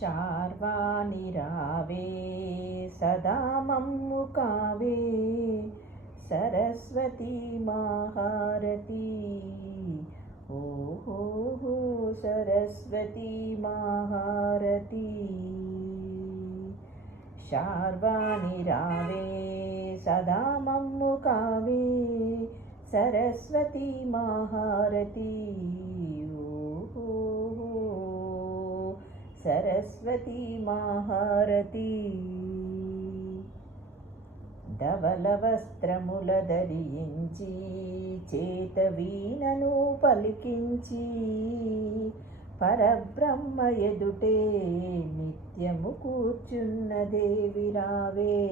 शार्वानिरावे सदा मम्मुकावे सरस्वती माहारती हो सरस्वती माहारती शार्वानिरावे सदा मम्मु कावे सरस्वती माहारती సరస్వతీ మహారతి. ధవల వస్త్రముల ధరించి చేత వీణను పలికించి పరబ్రహ్మ ఎదుటే నిత్యము కూర్చున్న దేవి రావే.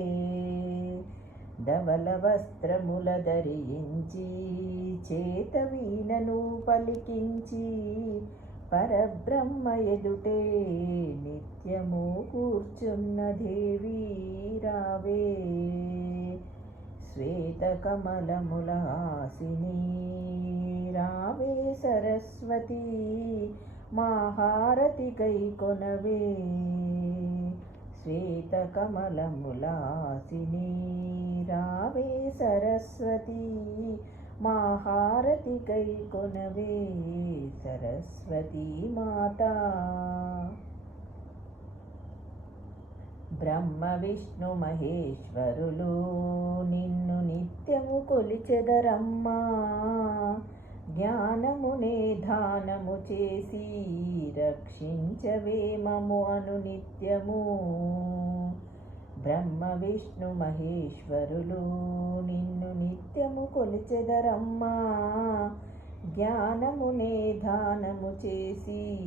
ధవల వస్త్రముల ధరించి చేత వీణను పలికించి పరబ్రహ్మ ఎదుటే నిత్యము కూర్చున్న దేవి రావే. శ్వేతకమలముల హాసిని రావే సరస్వతి మాహారతి కై కొనవే. శ్వేతకమలముల రావే సరస్వతి మహారతి కై కొనవే సరస్వతీ మాత. బ్రహ్మ విష్ణు మహేశ్వరులు నిన్ను నిత్యము కొలిచెదరమ్మా. జ్ఞానమునే దానము చేసి రక్షించవేమము అను నిత్యము బ్రహ్మ విష్ణు మహేశ్వరులు నిన్ను నిత్యము కొలిచెదరమ్మా. జ్ఞానమునే దానము చేసి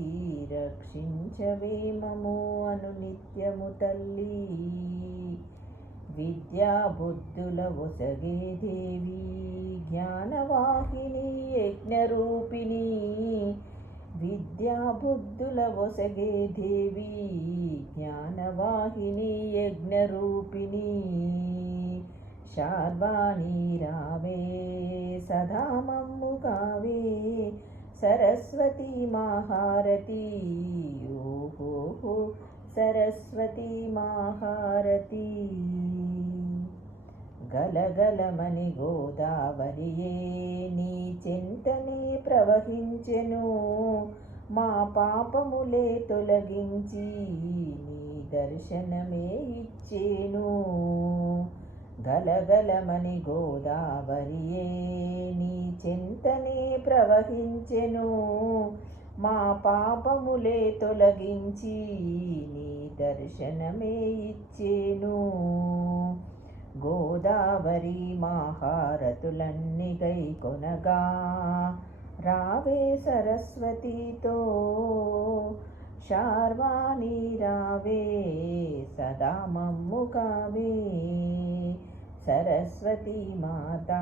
రక్షించవేమము అను నిత్యము తల్లి. విద్యా బుద్ధుల ఒసగే దేవి జ్ఞానవాహిని యజ్ఞరూపిణి. విద్యా బుద్ధుల ఒసగే దేవి జ్ఞానవాహిని యజ్ఞరూపిణి శార్వాణి రావే సదా మమ్ము కావే. సరస్వతి మహారతి ఓహో సరస్వతి మహారతి. గలగలమని గోదావరియే నీ చెంతనే ప్రవహించెను. మా పాపములే తొలగించి నీ దర్శనమే ఇచ్చేను గలగలమని గోదావరియే నీ చింతనే ప్రవహించెను. మా పాపములే తొలగించి నీ దర్శనమే ఇచ్చేను గోదావరి మహారతులన్నీ గై కొనగా రావే సరస్వతితో शार्वाणीरावे सदा मम्मुकावे सरस्वती माता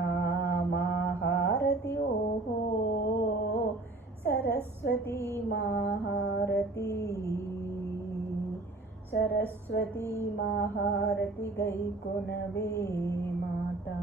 माहारति ओः सरस्वती माहारती सरस्वती माहारति गैकुनवे माता।